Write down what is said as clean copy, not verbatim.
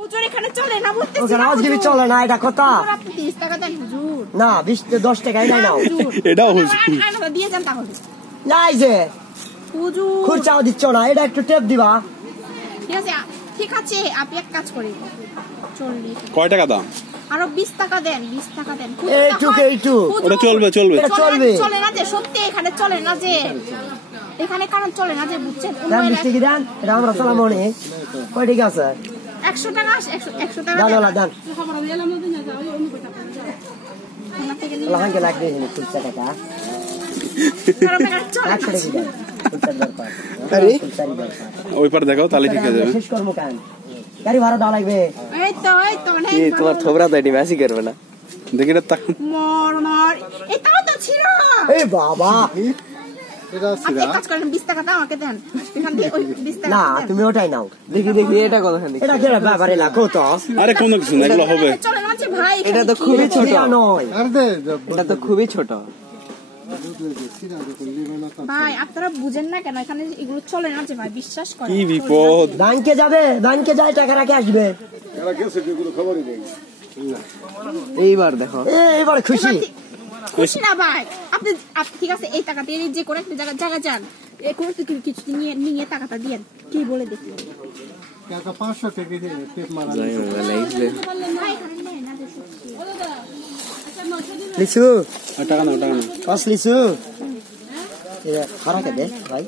হুজুর এখানে চলে না বলতেছি ওখানে আজকে চলে না এটা কথা আপনি 30 টাকা দেন হুজুর না 10 টাকাই নাই নাও এটাও হুজুর আনা দিয়ে যান তাহলে নাই যে হুজুর খুরচাও দিচ্ছ না এটা একটু টেপ দিবা ঠিক আছে আপনি এক কাজ করেন 40 কয় টাকা দাম আরো 20 টাকা দেন 20 টাকা দেন এইটু ওটা চলবে এটা চলবে চলে না যে সত্যি এখানে চলে না যে এখানে কারণ চলে না যে বুঝছেন দাম 20 টাকা দেন এটা আমরা চলা মনে কয় টাকা আছে 100 টাকা 100 টাকা দাও দাও দাও ওনা লাগে লাগবে খুরচা টাকা ওই পার দেখাও তাহলে ঠিক হয়ে যাবে শেষ করবো কেন গাড়ি ভাড়া দেওয়া লাগবে এই তো অনেক তোমার থোবরা তো এটি ম্যাচই করবে না দেখি না মর এটাও তো ছিল এই বাবা আপনি কাজ করেন 20 টাকা দাও আমাকে দেন এখান থেকে ওই 20 টাকা না তুমি ওটাই নাও দেখি এটা কতখানি এটা কি ব্যাপারে লাখো তো আরে কোনো কিছু না এগুলো হবে চলে না যে ভাই এটা তো খুবই ছোট নয় এটা তো খুবই ছোট ভাই আপনারা বুঝেন না কেন এখানে এগুলো চলে না যে ভাই বিশ্বাস করেন কি বিপদ ব্যাংকে যাবে ব্যাংকে যায় টাকা রাখে আসবে এইবার দেখো এইবার খুশি খুশি না ভাই আপনি ঠিক আছে এই টাকা দিয়ে যে করে একটা জায়গা যান এই কোনো কিছু নিয়ে টাকাটা দিয়েন কি বলে দেখি টাকা 500 টাকা দিয়ে টেপ মারা লিসু টাকা নাও কস লিসু খারাপ দে ভাই